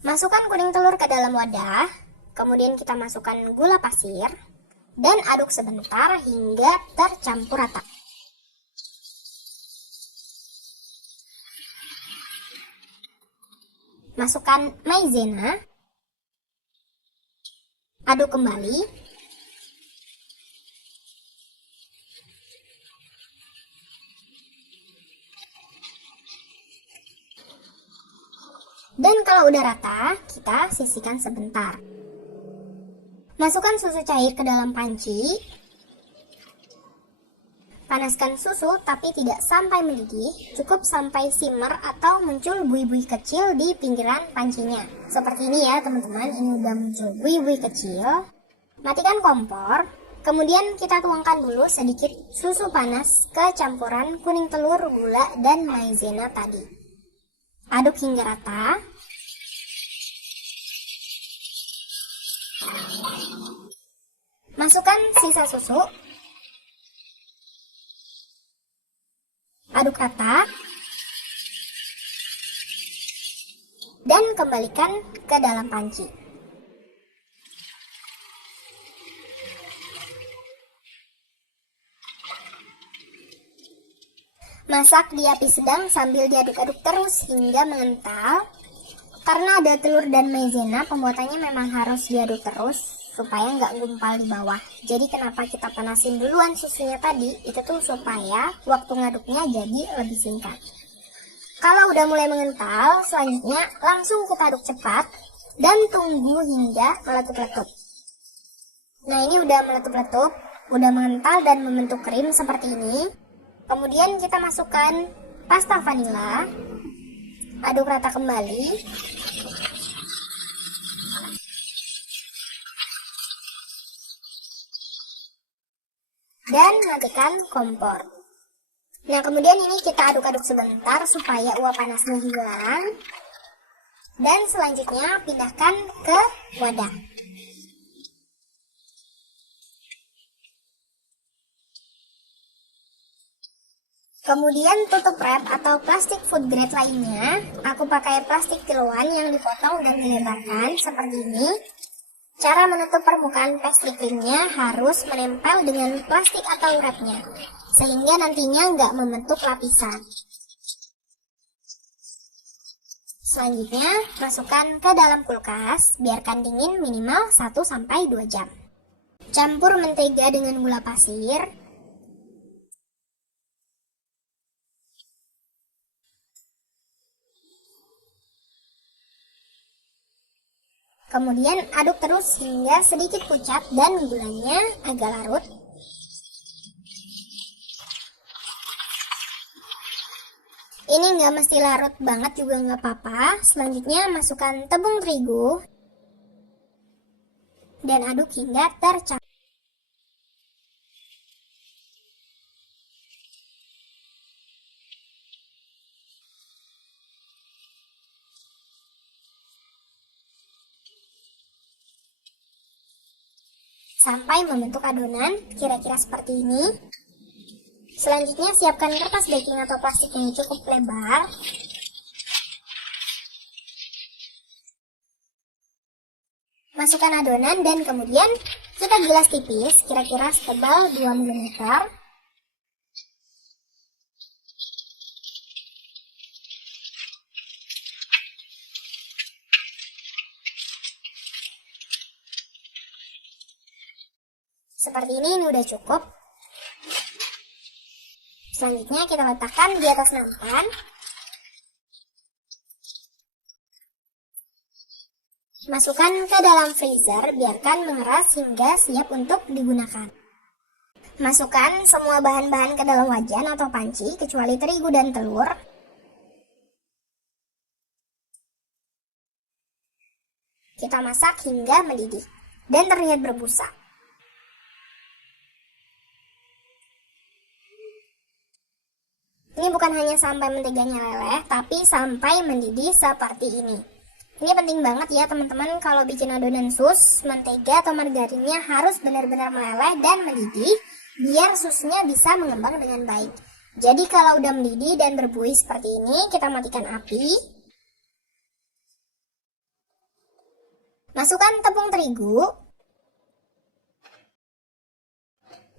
Masukkan kuning telur ke dalam wadah, kemudian kita masukkan gula pasir, dan aduk sebentar hingga tercampur rata. Masukkan maizena, aduk kembali, dan kalau udah rata, kita sisihkan sebentar. Masukkan susu cair ke dalam panci. Panaskan susu tapi tidak sampai mendidih, cukup sampai simmer atau muncul buih-buih kecil di pinggiran pancinya. Seperti ini ya teman-teman, ini udah muncul buih-buih kecil. Matikan kompor, kemudian kita tuangkan dulu sedikit susu panas ke campuran kuning telur, gula, dan maizena tadi. Aduk hingga rata. Masukkan sisa susu. Aduk rata. Dan kembalikan ke dalam panci. Masak di api sedang sambil diaduk-aduk terus hingga mengental. Karena ada telur dan maizena, pembuatannya memang harus diaduk terus supaya nggak gumpal di bawah. Jadi kenapa kita panasin duluan susunya tadi, itu tuh supaya waktu ngaduknya jadi lebih singkat. Kalau udah mulai mengental, selanjutnya langsung kita aduk cepat dan tunggu hingga meletup-letup. Nah ini udah meletup-letup, udah mengental dan membentuk krim seperti ini. Kemudian kita masukkan pasta vanila, aduk rata kembali. Dan matikan kompor. Nah kemudian ini kita aduk-aduk sebentar supaya uap panasnya hilang. Dan selanjutnya pindahkan ke wadah. Kemudian tutup wrap atau plastik food grade lainnya. Aku pakai plastik kiloan yang dipotong dan dilebarkan seperti ini. Cara menutup permukaan pastry creamnya harus menempel dengan plastik atau wrapnya, sehingga nantinya nggak membentuk lapisan. Selanjutnya, masukkan ke dalam kulkas, biarkan dingin minimal 1-2 jam. Campur mentega dengan gula pasir. Kemudian aduk terus hingga sedikit pucat dan gulanya agak larut. Ini nggak mesti larut banget juga nggak apa-apa. Selanjutnya masukkan tepung terigu dan aduk hingga tercampur. Sampai membentuk adonan kira-kira seperti ini. Selanjutnya siapkan kertas baking atau plastik yang cukup lebar. Masukkan adonan dan kemudian kita gilas tipis, kira-kira setebal 2 mm. Seperti ini udah cukup. Selanjutnya kita letakkan di atas nampan. Masukkan ke dalam freezer, biarkan mengeras hingga siap untuk digunakan. Masukkan semua bahan-bahan ke dalam wajan atau panci, kecuali terigu dan telur. Kita masak hingga mendidih dan terlihat berbusa. Ini bukan hanya sampai menteganya leleh, tapi sampai mendidih seperti ini. Ini penting banget ya teman-teman, kalau bikin adonan sus, mentega atau margarinnya harus benar-benar meleleh dan mendidih, biar susnya bisa mengembang dengan baik. Jadi kalau udah mendidih dan berbuih seperti ini, kita matikan api. Masukkan tepung terigu,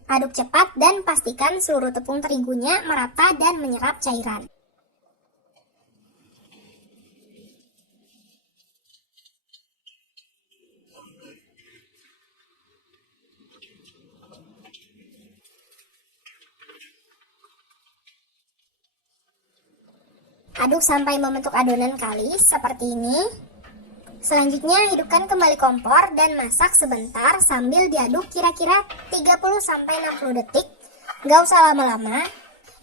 aduk cepat dan pastikan seluruh tepung terigunya merata dan menyerap cairan. Aduk sampai membentuk adonan kalis seperti ini. Selanjutnya hidupkan kembali kompor dan masak sebentar sambil diaduk kira-kira 30-60 detik. Gak usah lama-lama.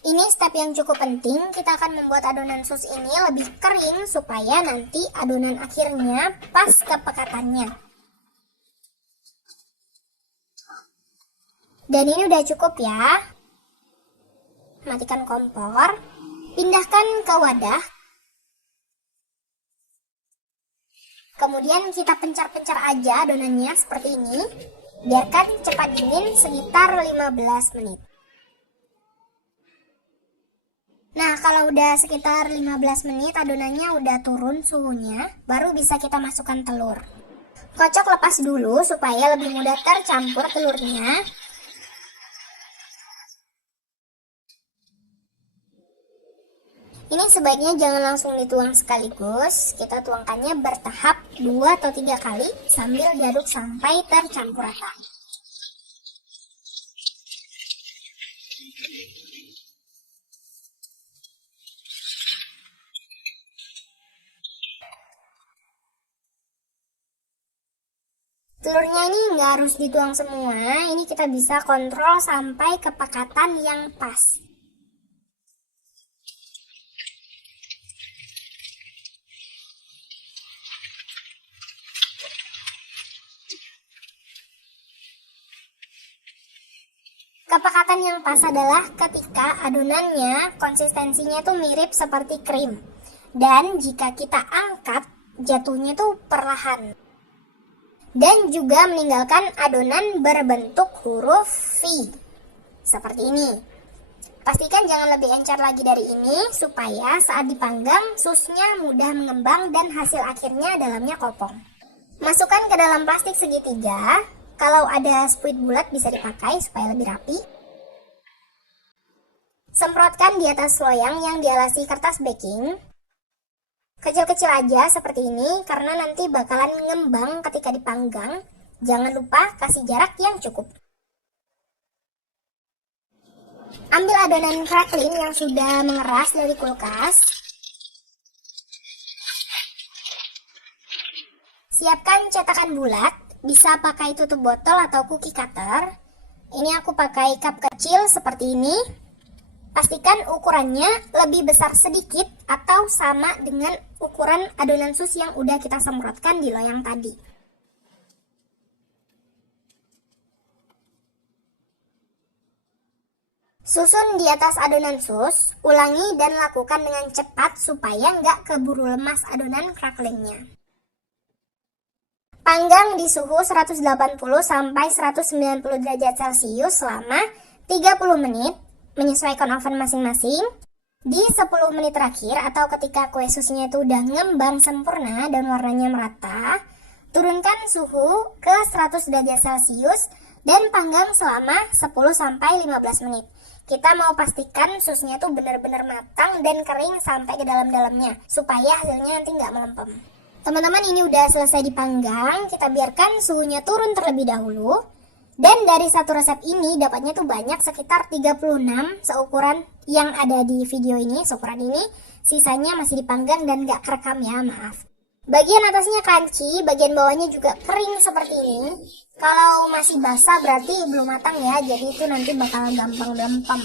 Ini step yang cukup penting, kita akan membuat adonan sus ini lebih kering supaya nanti adonan akhirnya pas kepekatannya. Dan ini udah cukup ya. Matikan kompor, pindahkan ke wadah. Kemudian kita pencar-pencar aja adonannya seperti ini. Biarkan cepat dingin sekitar 15 menit. Nah, kalau udah sekitar 15 menit adonannya udah turun suhunya, baru bisa kita masukkan telur. Kocok lepas dulu supaya lebih mudah tercampur telurnya. Ini sebaiknya jangan langsung dituang sekaligus, kita tuangkannya bertahap 2 atau 3 kali sambil diaduk sampai tercampur rata. Telurnya ini nggak harus dituang semua, ini kita bisa kontrol sampai kepekatan yang pas. Kepekatan yang pas adalah ketika adonannya konsistensinya tuh mirip seperti krim. Dan jika kita angkat, jatuhnya tuh perlahan. Dan juga meninggalkan adonan berbentuk huruf V. Seperti ini. Pastikan jangan lebih encer lagi dari ini, supaya saat dipanggang, susnya mudah mengembang dan hasil akhirnya dalamnya kopong. Masukkan ke dalam plastik segitiga. Kalau ada spuit bulat bisa dipakai supaya lebih rapi. Semprotkan di atas loyang yang dialasi kertas baking. Kecil-kecil aja seperti ini karena nanti bakalan ngembang ketika dipanggang. Jangan lupa kasih jarak yang cukup. Ambil adonan crackling yang sudah mengeras dari kulkas. Siapkan cetakan bulat. Bisa pakai tutup botol atau cookie cutter. Ini aku pakai cup kecil seperti ini. Pastikan ukurannya lebih besar sedikit atau sama dengan ukuran adonan sus yang udah kita semprotkan di loyang tadi. Susun di atas adonan sus, ulangi dan lakukan dengan cepat supaya nggak keburu lemas adonan cracklingnya. Panggang di suhu 180 sampai 190 derajat Celcius selama 30 menit, menyesuaikan oven masing-masing. Di 10 menit terakhir atau ketika kue susnya itu udah ngembang sempurna dan warnanya merata, turunkan suhu ke 100 derajat Celcius dan panggang selama 10 sampai 15 menit. Kita mau pastikan susnya tuh benar-benar matang dan kering sampai ke dalam-dalamnya supaya hasilnya nanti nggak melempem. Teman-teman, ini udah selesai dipanggang, kita biarkan suhunya turun terlebih dahulu. Dan dari satu resep ini dapatnya tuh banyak, sekitar 36 seukuran yang ada di video ini, seukuran ini. Sisanya masih dipanggang dan gak kerekam ya, maaf. Bagian atasnya crunchy, bagian bawahnya juga kering seperti ini. Kalau masih basah berarti belum matang ya, jadi itu nanti bakal gampang melempem.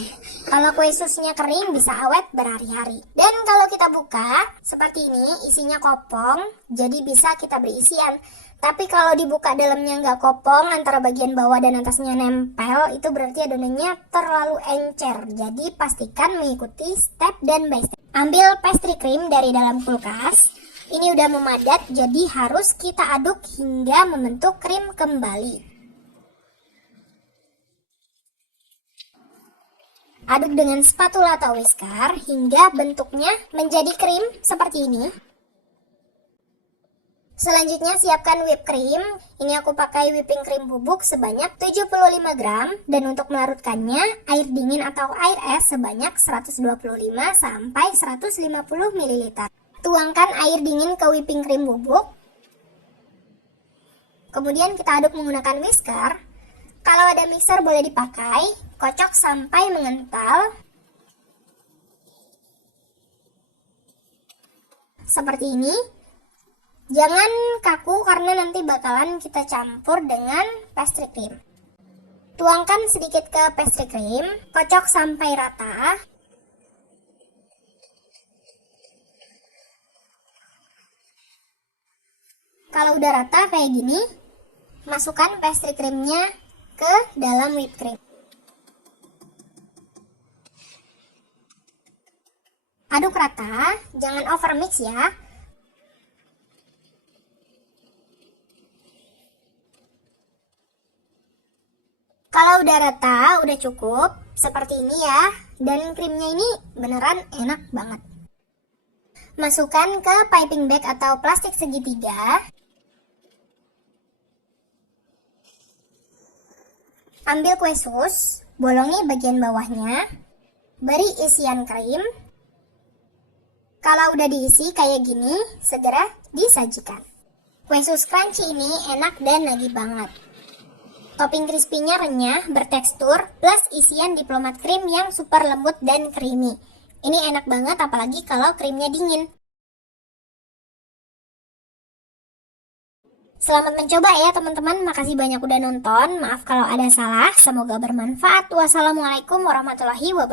Kalau kue susnya kering bisa awet berhari-hari. Dan kalau kita buka seperti ini, isinya kopong, jadi bisa kita beri isian. Tapi kalau dibuka dalamnya nggak kopong, antara bagian bawah dan atasnya nempel, itu berarti adonannya terlalu encer. Jadi pastikan mengikuti step dan by step. Ambil pastry cream dari dalam kulkas. Ini udah memadat, jadi harus kita aduk hingga membentuk krim kembali. Aduk dengan spatula atau whisker hingga bentuknya menjadi krim seperti ini. Selanjutnya siapkan whipped cream. Ini aku pakai whipping cream bubuk sebanyak 75 gram. Dan untuk melarutkannya, air dingin atau air es sebanyak 125 sampai 150 ml. Tuangkan air dingin ke whipping cream bubuk. Kemudian kita aduk menggunakan whisker. Kalau ada mixer boleh dipakai. Kocok sampai mengental. Seperti ini. Jangan kaku karena nanti bakalan kita campur dengan pastry cream. Tuangkan sedikit ke pastry cream, kocok sampai rata. Kalau udah rata kayak gini, masukkan pastry creamnya ke dalam whipped cream. Aduk rata, jangan overmix ya. Kalau udah rata, udah cukup, seperti ini ya. Dan krimnya ini beneran enak banget. Masukkan ke piping bag atau plastik segitiga. Ambil kue sus, bolongi bagian bawahnya. Beri isian krim. Kalau udah diisi kayak gini, segera disajikan. Kue sus crunchy ini enak dan nagih banget. Topping crispy-nya renyah, bertekstur, plus isian diplomat krim yang super lembut dan creamy. Ini enak banget apalagi kalau krimnya dingin. Selamat mencoba ya teman-teman, makasih banyak udah nonton. Maaf kalau ada salah, semoga bermanfaat. Wassalamualaikum warahmatullahi wabarakatuh.